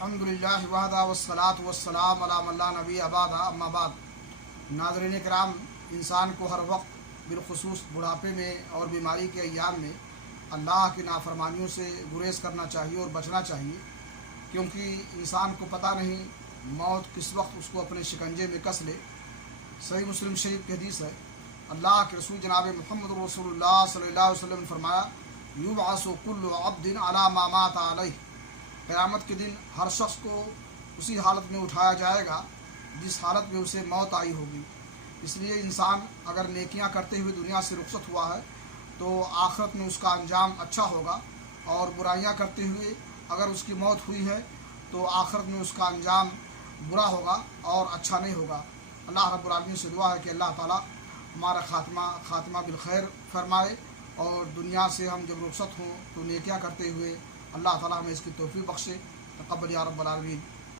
الحمدللہ وحدہ والصلاۃ والسلام علی من لا نبی بعدہ اما بعد۔ ناظرین کرام، انسان کو ہر وقت بالخصوص بڑھاپے میں اور بیماری کے ایام میں اللہ کی نافرمانیوں سے گریز کرنا چاہیے اور بچنا چاہیے، کیونکہ انسان کو پتہ نہیں موت کس وقت اس کو اپنے شکنجے میں کس لے۔ صحیح مسلم شریف کی حدیث ہے، اللہ کے رسول جناب محمد رسول اللہ صلی اللہ علیہ وسلم نے فرمایا، یبعث کل عبد علی ما مات علیہ، قیامت کے دن ہر شخص کو اسی حالت میں اٹھایا جائے گا جس حالت میں اسے موت آئی ہوگی۔ اس لیے انسان اگر نیکیاں کرتے ہوئے دنیا سے رخصت ہوا ہے تو آخرت میں اس کا انجام اچھا ہوگا، اور برائیاں کرتے ہوئے اگر اس کی موت ہوئی ہے تو آخرت میں اس کا انجام برا ہوگا اور اچھا نہیں ہوگا۔ اللہ رب العالمین سے دعا ہے کہ اللہ تعالیٰ ہمارا خاتمہ بالخیر فرمائے، اور دنیا سے ہم جب رخصت ہوں تو نیکیاں کرتے ہوئے اللہ تعالیٰ ہمیں اس کی توفیق بخشے۔ تقبل یا رب العالمین۔